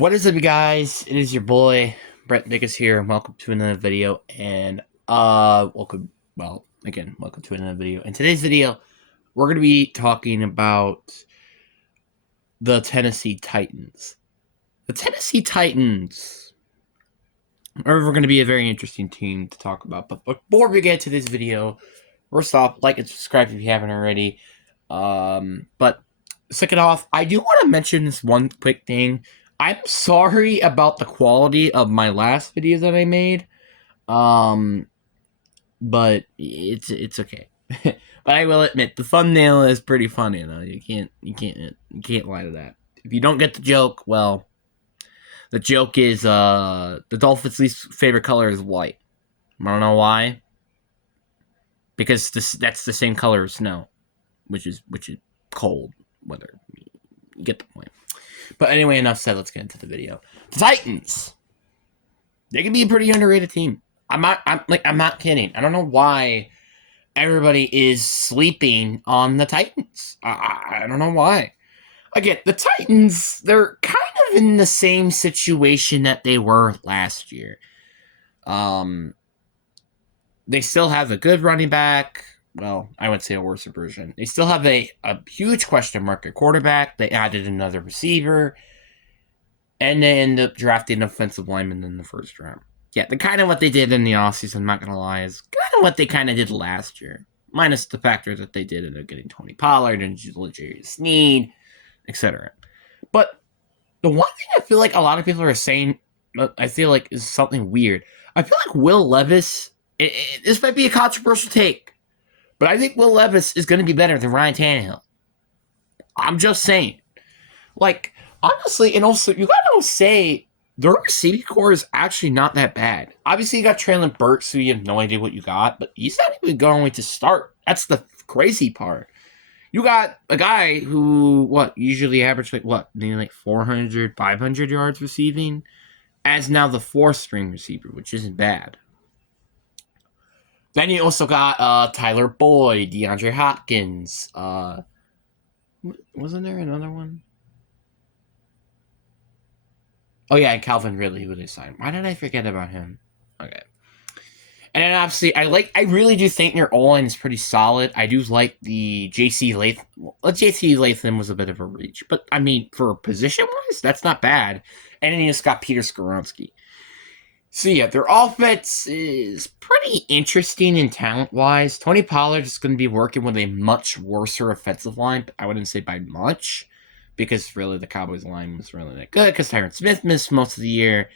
What is up, you guys? It is your boy Brett Dickus here, and welcome to another video. And welcome to another video. In today's video, we're going to be talking about the Tennessee Titans. The Tennessee Titans are going to be a very interesting team to talk about. But before we get to this video, first off, like and subscribe if you haven't already. But second off, I do want to mention this one quick thing. I'm sorry about the quality of my last video that I made. But it's okay. But I will admit the thumbnail is pretty funny though. You can't lie to that. If you don't get the joke, well, the joke is the Dolphins' least favorite color is white. I don't know why. Because that's the same color as snow, which is cold weather. You get the point. But anyway, enough said. Let's get into the video. The Titans. They can be a pretty underrated team. I'm not kidding. I don't know why everybody is sleeping on the Titans. I don't know why. Again, the Titans, they're kind of in the same situation that they were last year. They still have a good running back. Well, I would say a worse version. They still have a huge question mark at quarterback. They added another receiver. And they end up drafting an offensive lineman in the first round. Yeah, the kind of what they did in the offseason, I'm not going to lie, is kind of what they kind of did last year. Minus the factor that they did end up getting Tony Pollard and L'Jarius Sneed, etc. But the one thing I feel like a lot of people are saying, I feel like is something weird. I feel like Will Levis, this might be a controversial take, but I think Will Levis is going to be better than Ryan Tannehill. I'm just saying. Like, honestly, and also, you got to say, the receiving core is actually not that bad. Obviously, you got Treylon Burks, so you have no idea what you got, but he's not even going to start. That's the crazy part. You got a guy who, usually averaged, maybe 400, 500 yards receiving, as now the fourth-string receiver, which isn't bad. Then you also got Tyler Boyd, DeAndre Hopkins. Wasn't there another one? Oh, yeah, and Calvin Ridley, who they signed. Why did I forget about him? Okay. And then, obviously, I really do think their O-line is pretty solid. I do like the J.C. Latham. Well, J.C. Latham was a bit of a reach. But, I mean, for position-wise, that's not bad. And then you just got Peter Skoronski. So, yeah, their offense is pretty interesting in talent-wise. Tony Pollard is going to be working with a much worser offensive line. I wouldn't say by much, because really the Cowboys line was really that good, because Tyron Smith missed most of the year.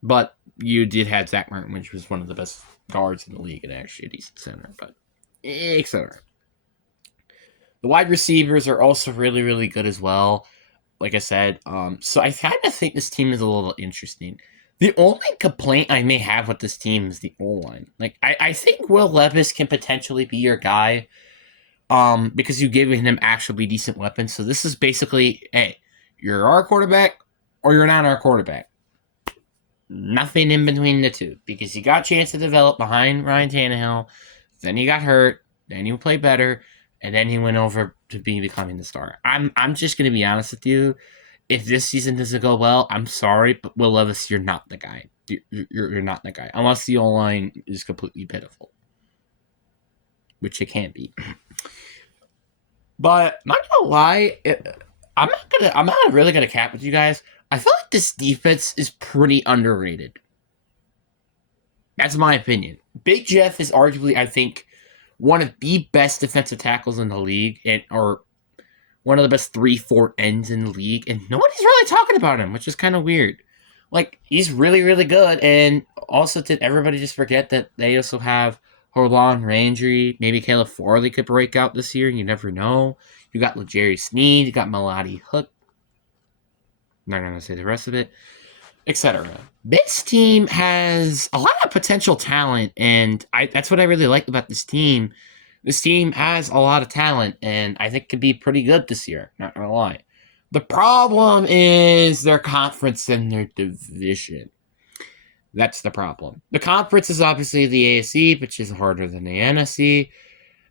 But you did have Zach Martin, which was one of the best guards in the league, and actually a decent center, but etc. The wide receivers are also really, really good as well. Like I said, so I kind of think this team is a little interesting. The only complaint I may have with this team is the O-line. Like, I think Will Levis can potentially be your guy, because you gave him actually decent weapons. So this is basically, hey, you're our quarterback or you're not our quarterback. Nothing in between the two, because you got a chance to develop behind Ryan Tannehill. Then he got hurt. Then he played better. And then he went over to becoming the star. I'm just going to be honest with you. If this season doesn't go well, I'm sorry, but Will Levis, you're not the guy. You're not the guy. Unless the O-line is completely pitiful. Which it can't be. But not going to lie, I'm not really going to cap with you guys. I feel like this defense is pretty underrated. That's my opinion. Big Jeff is arguably, I think, one of the best defensive tackles in the league, or one of the best 3-4 ends in the league, and nobody's really talking about him, which is kind of weird. Like, he's really, really good, and also did everybody just forget that they also have Harlan Landry, maybe Caleb Farley could break out this year, you never know. You got L'Jarius Sneed, you got Melody Hook. I'm not going to say the rest of it, etc. This team has a lot of potential talent, and that's what I really like about this team. This team has a lot of talent, and I think could be pretty good this year, not going to lie. The problem is their conference and their division. That's the problem. The conference is obviously the AFC, which is harder than the NFC.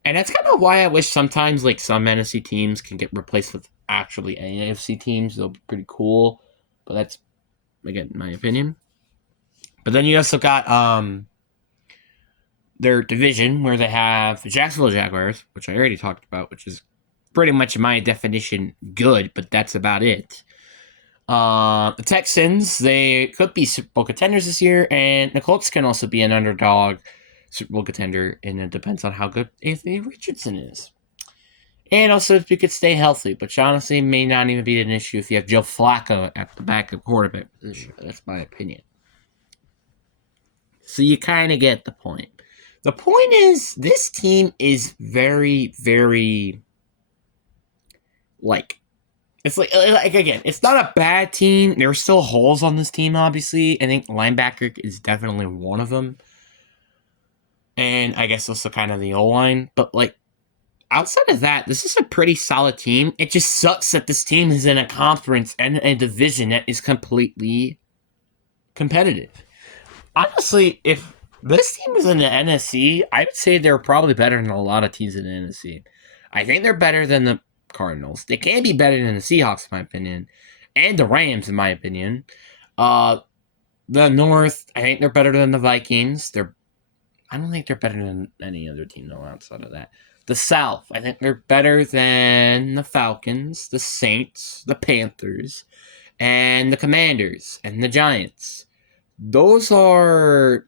And that's kind of why I wish sometimes, some NFC teams can get replaced with actually AFC teams. They'll be pretty cool, but that's, again, my opinion. But then you also got their division where they have the Jacksonville Jaguars, which I already talked about, which is pretty much my definition good, but that's about it. The Texans, they could be Super Bowl contenders this year, and the Colts can also be an underdog Super Bowl contender, and it depends on how good Anthony Richardson is. And also if you could stay healthy, which honestly may not even be an issue if you have Joe Flacco at the backup quarterback position. That's my opinion. So you kind of get the point. The point is, this team is very, very, it's like again, it's not a bad team. There are still holes on this team, obviously. I think linebacker is definitely one of them. And I guess also kind of the O-line. But, outside of that, this is a pretty solid team. It just sucks that this team is in a conference and a division that is completely competitive. Honestly, if this team was in the NFC, I would say they're probably better than a lot of teams in the NFC. I think they're better than the Cardinals. They can be better than the Seahawks, in my opinion, and the Rams, in my opinion. The North, I think they're better than the Vikings. I don't think they're better than any other team, though, outside of that. The South, I think they're better than the Falcons, the Saints, the Panthers, and the Commanders, and the Giants. Those are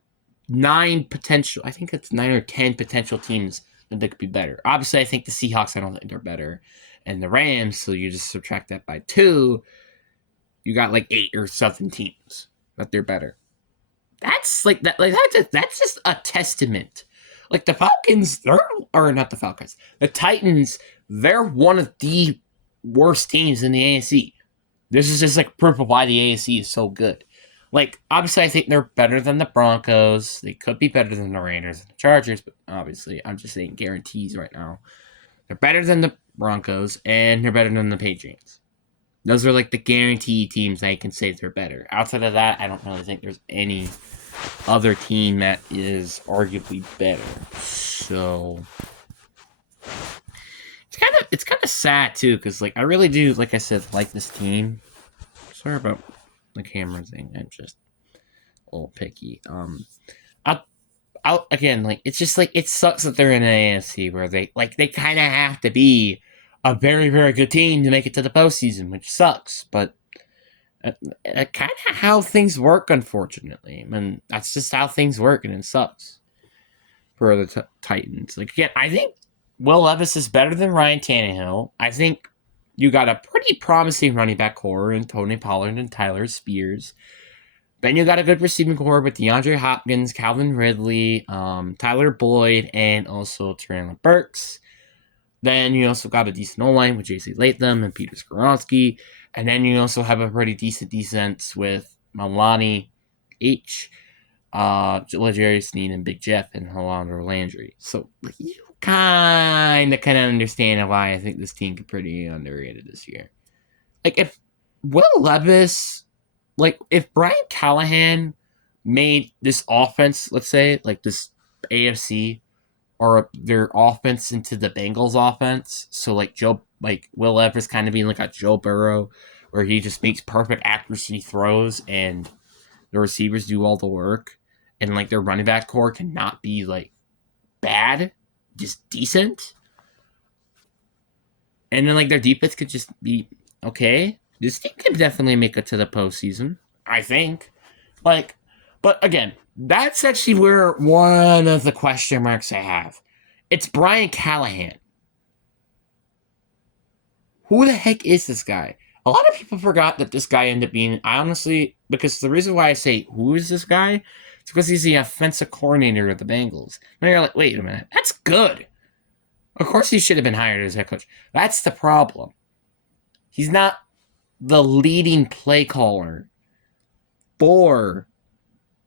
9 potential, I think it's 9 or 10 potential teams that could be better. Obviously, I think the Seahawks, I don't think they're better. And the Rams, so you just subtract that by 2, you got 8 or 7 teams that they're better. That's that's just a testament. The Falcons, not the Falcons. The Titans, they're one of the worst teams in the AFC. This is just proof of why the AFC is so good. Obviously, I think they're better than the Broncos. They could be better than the Raiders and the Chargers, but obviously, I'm just saying guarantees right now. They're better than the Broncos, and they're better than the Patriots. Those are the guarantee teams I can say they're better. Outside of that, I don't really think there's any other team that is arguably better. So it's kind of sad too, because I really do, like I said, like this team. Sorry about the camera thing. I'm just a little picky. Again, it's just it sucks that they're in an AFC where they kind of have to be a very, very good team to make it to the postseason, which sucks, but kind of how things work, unfortunately. I mean, that's just how things work, and it sucks for the Titans. Again, I think Will Levis is better than Ryan Tannehill. I think you got a pretty promising running back core in Tony Pollard and Tyler Spears. Then you got a good receiving core with DeAndre Hopkins, Calvin Ridley, Tyler Boyd, and also Treylon Burks. Then you also got a decent O-line with J.C. Latham and Peter Skoronski. And then you also have a pretty decent defense with Malani H., L'Jarius Sneed, and Big Jeff, and Halandro Landry. So you kind of understand why I think this team could be pretty underrated this year. If Will Levis, if Brian Callahan made this offense, let's say, this AFC, or their offense into the Bengals offense, so Will Levis kind of being a Joe Burrow, where he just makes perfect accuracy throws and the receivers do all the work, and their running back core cannot be bad, just decent, and then their defense could just be okay. This team can definitely make it to the postseason, I think. But again, that's actually where one of the question marks I have. It's Brian Callahan. Who the heck is this guy? A lot of people forgot that this guy ended up being, honestly, because the reason why I say, who is this guy? It's because he's the offensive coordinator of the Bengals. And you're wait a minute, that's good. Of course he should have been hired as head coach. That's the problem. He's not the leading play caller for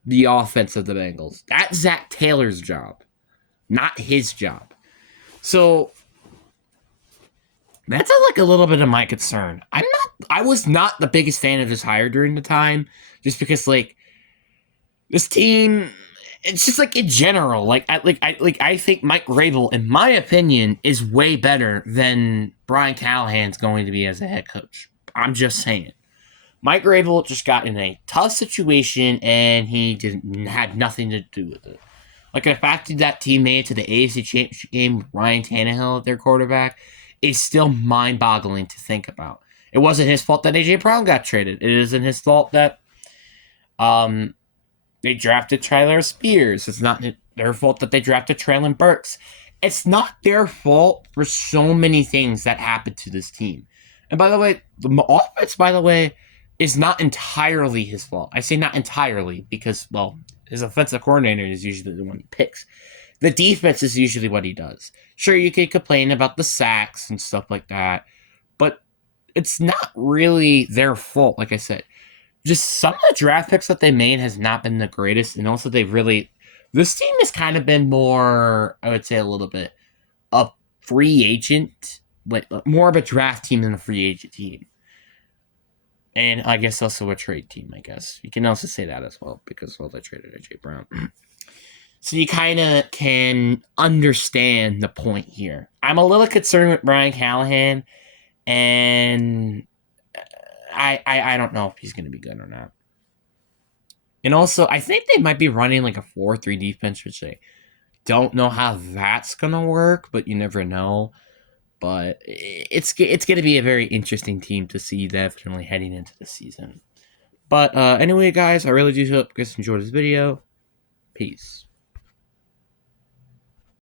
the offense of the Bengals. That's Zach Taylor's job, not his job. So that's a little bit of my concern. I was not the biggest fan of his hire during the time, just because this team, it's just in general, I think Mike Vrabel, in my opinion, is way better than Brian Callahan's going to be as a head coach. I'm just saying. Mike Vrabel just got in a tough situation, and he had nothing to do with it. Like, the fact that team made it to the AFC Championship game with Ryan Tannehill at their quarterback is still mind-boggling to think about. It wasn't his fault that A.J. Brown got traded. It isn't his fault that they drafted Tyler Spears. It's not their fault that they drafted Treylon Burks. It's not their fault for so many things that happened to this team. And by the way, the offense, is not entirely his fault. I say not entirely because, well, his offensive coordinator is usually the one he picks. The defense is usually what he does. Sure, you could complain about the sacks and stuff like that, but it's not really their fault, like I said. Just some of the draft picks that they made has not been the greatest, and also this team has kind of been more, I would say a little bit, a free agent, like more of a draft team than a free agent team. And I guess also a trade team, I guess. You can also say that as well, because, well, they traded A.J. Brown. So you kind of can understand the point here. I'm a little concerned with Brian Callahan, and I don't know if he's going to be good or not. And also, I think they might be running like a 4-3 defense, which I don't know how that's going to work, but you never know. But it's going to be a very interesting team to see definitely heading into the season. But anyway, guys, I really do hope you guys enjoyed this video. Peace.